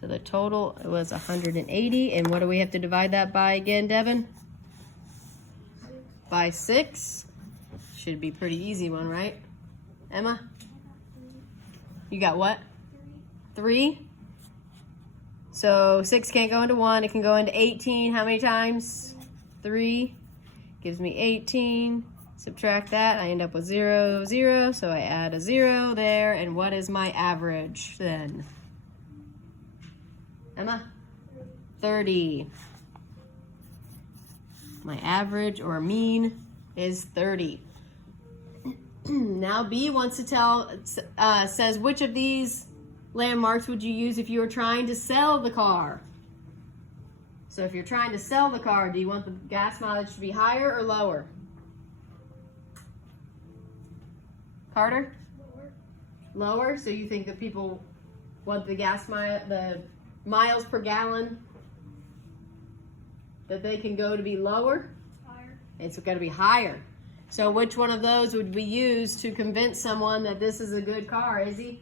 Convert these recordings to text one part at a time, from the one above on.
So the total was 180. And what do we have to divide that by again, Devin? By 6. Should be pretty easy one, right? Emma? You got what? 3. So 6 can't go into 1. It can go into 18. How many times? 3. Gives me 18. Subtract that. I end up with 0, 0. So I add a 0 there. And what is my average then? Emma? 30. My average or mean is 30. Now B wants to tell, says which of these landmarks would you use if you were trying to sell the car? So if you're trying to sell the car, do you want the gas mileage to be higher or lower? Carter? Lower. So you think that people want the the miles per gallon that they can go to be lower? Higher. It's going to be higher. So which one of those would we use to convince someone that this is a good car, Izzy?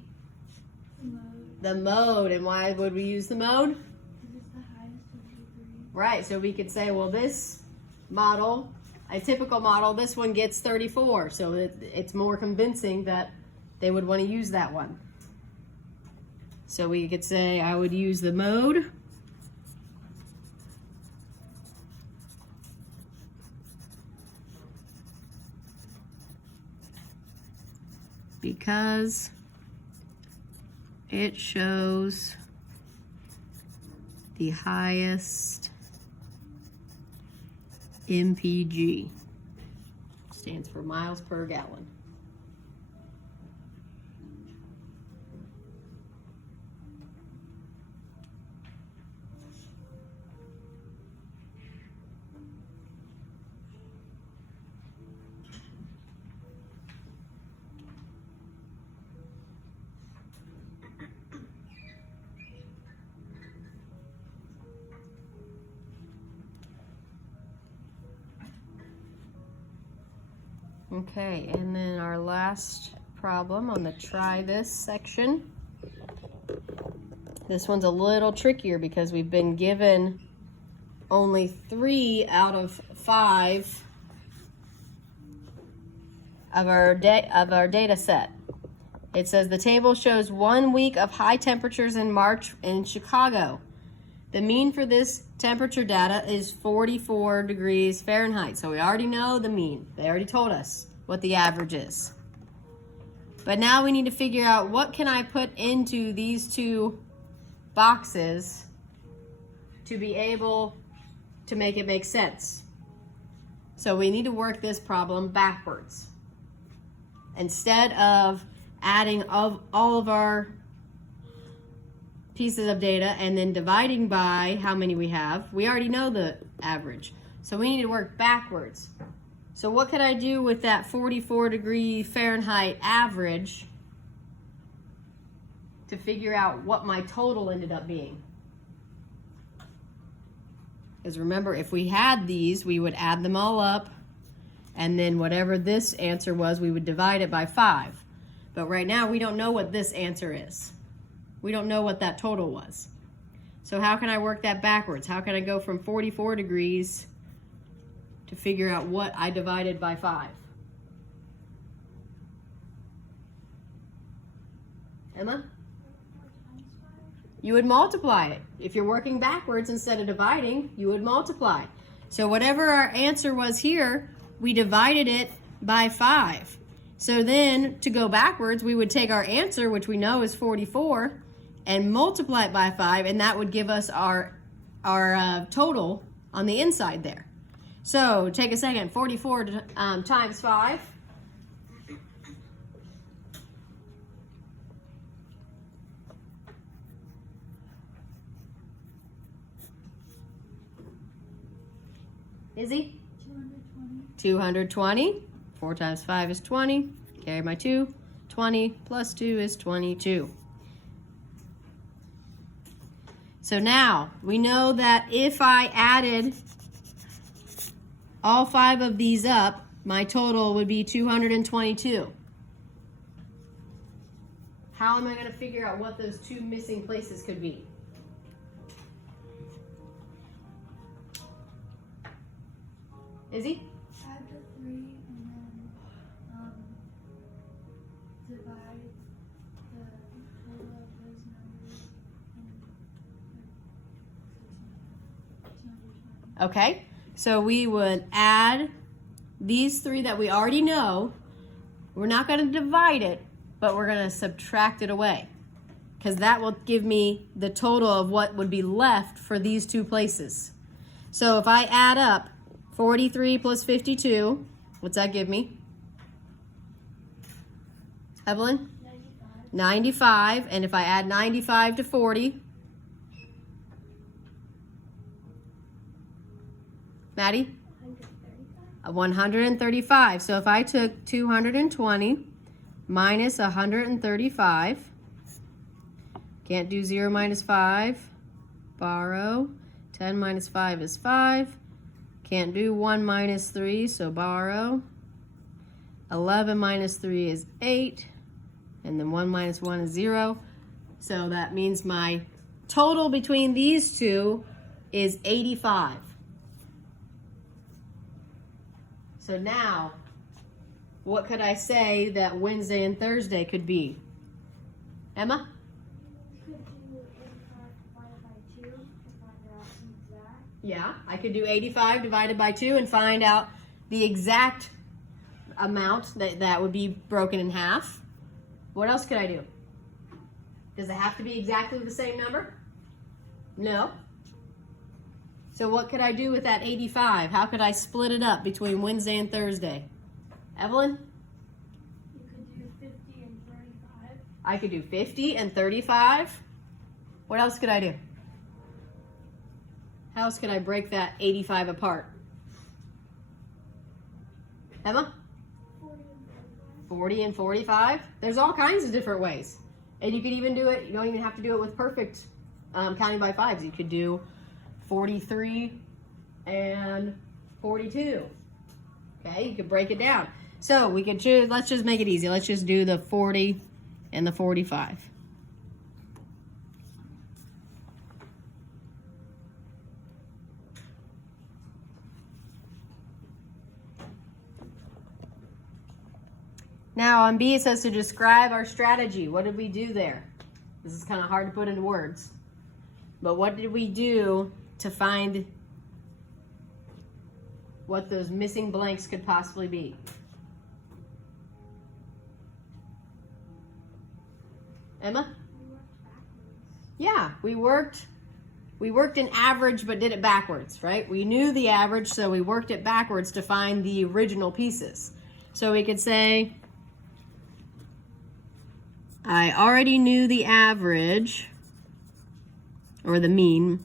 The mode. And why would we use the mode? Because it's the highest of the 3. Right, so we could say, well, this model, a typical model, this one gets 34. So it's more convincing that they would want to use that one. So we could say I would use the mode. Because it shows the highest MPG, stands for miles per gallon. Okay, and then our last problem on the try this section. This one's a little trickier because we've been given only 3 out of 5 of our data set. It says the table shows 1 week of high temperatures in March in Chicago. The mean for this temperature data is 44 degrees Fahrenheit. So we already know the mean. They already told us what the average is. But now we need to figure out what can I put into these 2 boxes to be able to make it make sense. So we need to work this problem backwards. Instead of adding all of our pieces of data and then dividing by how many we have, we already know the average. So we need to work backwards. So what could I do with that 44 degree Fahrenheit average to figure out what my total ended up being? Because remember, if we had these, we would add them all up, and then whatever this answer was, we would divide it by 5. But right now, we don't know what this answer is. We don't know what that total was. So how can I work that backwards? How can I go from 44 degrees to figure out what I divided by 5? Emma? You would multiply it. If you're working backwards instead of dividing, you would multiply. So whatever our answer was here, we divided it by 5. So then to go backwards, we would take our answer, which we know is 44, and multiply it by 5, and that would give us our total on the inside there. So take a second, 44 times 5. Izzy? 220. 4 times 5 is 20. Carry my 2. 20 plus 2 is 22. So now we know that if I added all 5 of these up, my total would be 222. How am I going to figure out what those 2 missing places could be? Izzy? Add the 3 and then divide the total of those numbers and 220. Okay, so we would add these 3 that we already know. We're not going to divide it, but we're going to subtract it away, because that will give me the total of what would be left for these 2 places. So if I add up 43 plus 52, what's that give me? Evelyn? 95. 95. And if I add 95 to 40, Maddie? 135. 135. So if I took 220 minus 135, can't do 0 minus 5, borrow. 10 minus 5 is 5. Can't do 1 minus 3, so borrow. 11 minus 3 is 8. And then 1 minus 1 is 0. So that means my total between these two is 85. So now, what could I say that Wednesday and Thursday could be? Emma? You could do 85 divided by 2 to find out the exact. Yeah, I could do 85 divided by 2 and find out the exact amount that would be broken in half. What else could I do? Does it have to be exactly the same number? No. So what could I do with that 85? How could I split it up between Wednesday and Thursday? Evelyn? You could do 50 and 35. I could do 50 and 35. What else could I do? How else could I break that 85 apart? Emma? 40 and 45. There's all kinds of different ways. And you could even do it, you don't even have to do it with perfect counting by fives. You could do 43 and 42. Okay, you could break it down. So we could choose, let's just make it easy. Let's just do the 40 and the 45. Now on B it says to describe our strategy. What did we do there? This is kind of hard to put into words. But what did we do to find what those missing blanks could possibly be? Emma? Yeah, we worked an average but did it backwards, right? We knew the average, so we worked it backwards to find the original pieces. So we could say, I already knew the average, or the mean,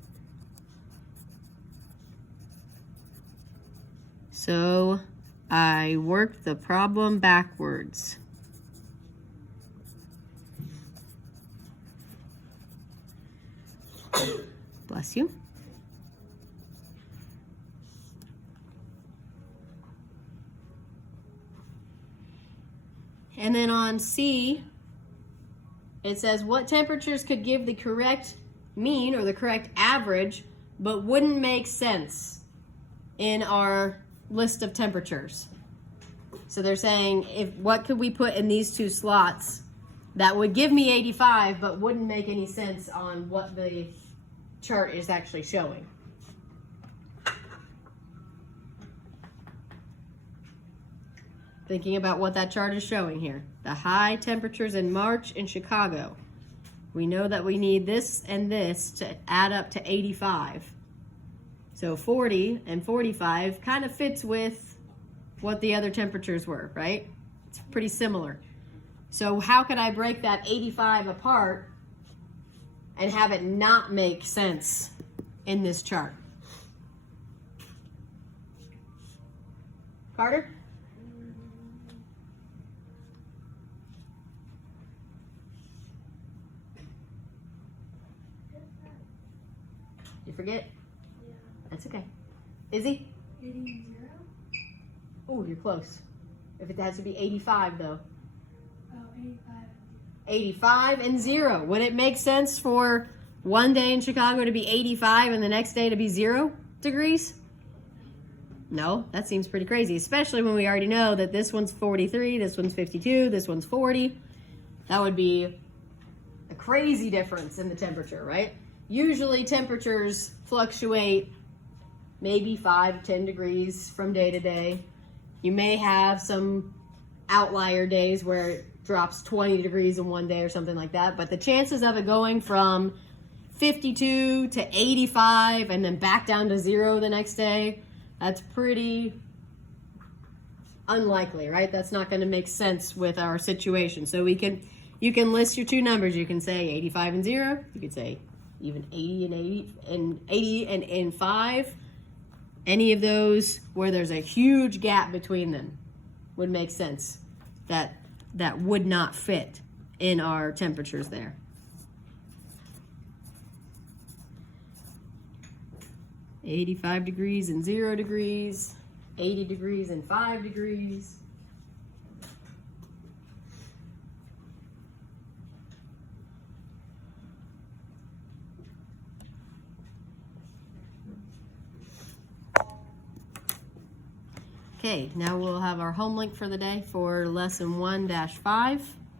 so I worked the problem backwards. Bless you. And then on C, it says what temperatures could give the correct mean or the correct average, but wouldn't make sense in our list of temperatures. So they're saying, what could we put in these 2 slots that would give me 85, but wouldn't make any sense on what the chart is actually showing. Thinking about what that chart is showing here. The high temperatures in March in Chicago. We know that we need this and this to add up to 85. So 40 and 45 kind of fits with what the other temperatures were, right? It's pretty similar. So how could I break that 85 apart and have it not make sense in this chart? Carter? You forget? Yeah. That's okay. Izzy? 80 and 0? Oh, you're close. If it has to be 85 though. Oh, 85. 85 and 0. Would it make sense for one day in Chicago to be 85 and the next day to be 0 degrees? No, that seems pretty crazy, especially when we already know that this one's 43, this one's 52, this one's 40. That would be a crazy difference in the temperature, right? Usually temperatures fluctuate maybe 5-10 degrees from day to day. You may have some outlier days where it drops 20 degrees in one day or something like that, but the chances of it going from 52 to 85 and then back down to 0 the next day, that's pretty unlikely, right? That's not going to make sense with our situation. So you can list your two numbers. You can say 85 and 0. You could say even 80 and 80 and 5. Any of those where there's a huge gap between them would make sense. That would not fit in our temperatures there. $85 degrees and 0 degrees, 80 degrees and 5 degrees. Okay, now we'll have our home link for the day for lesson 1-5.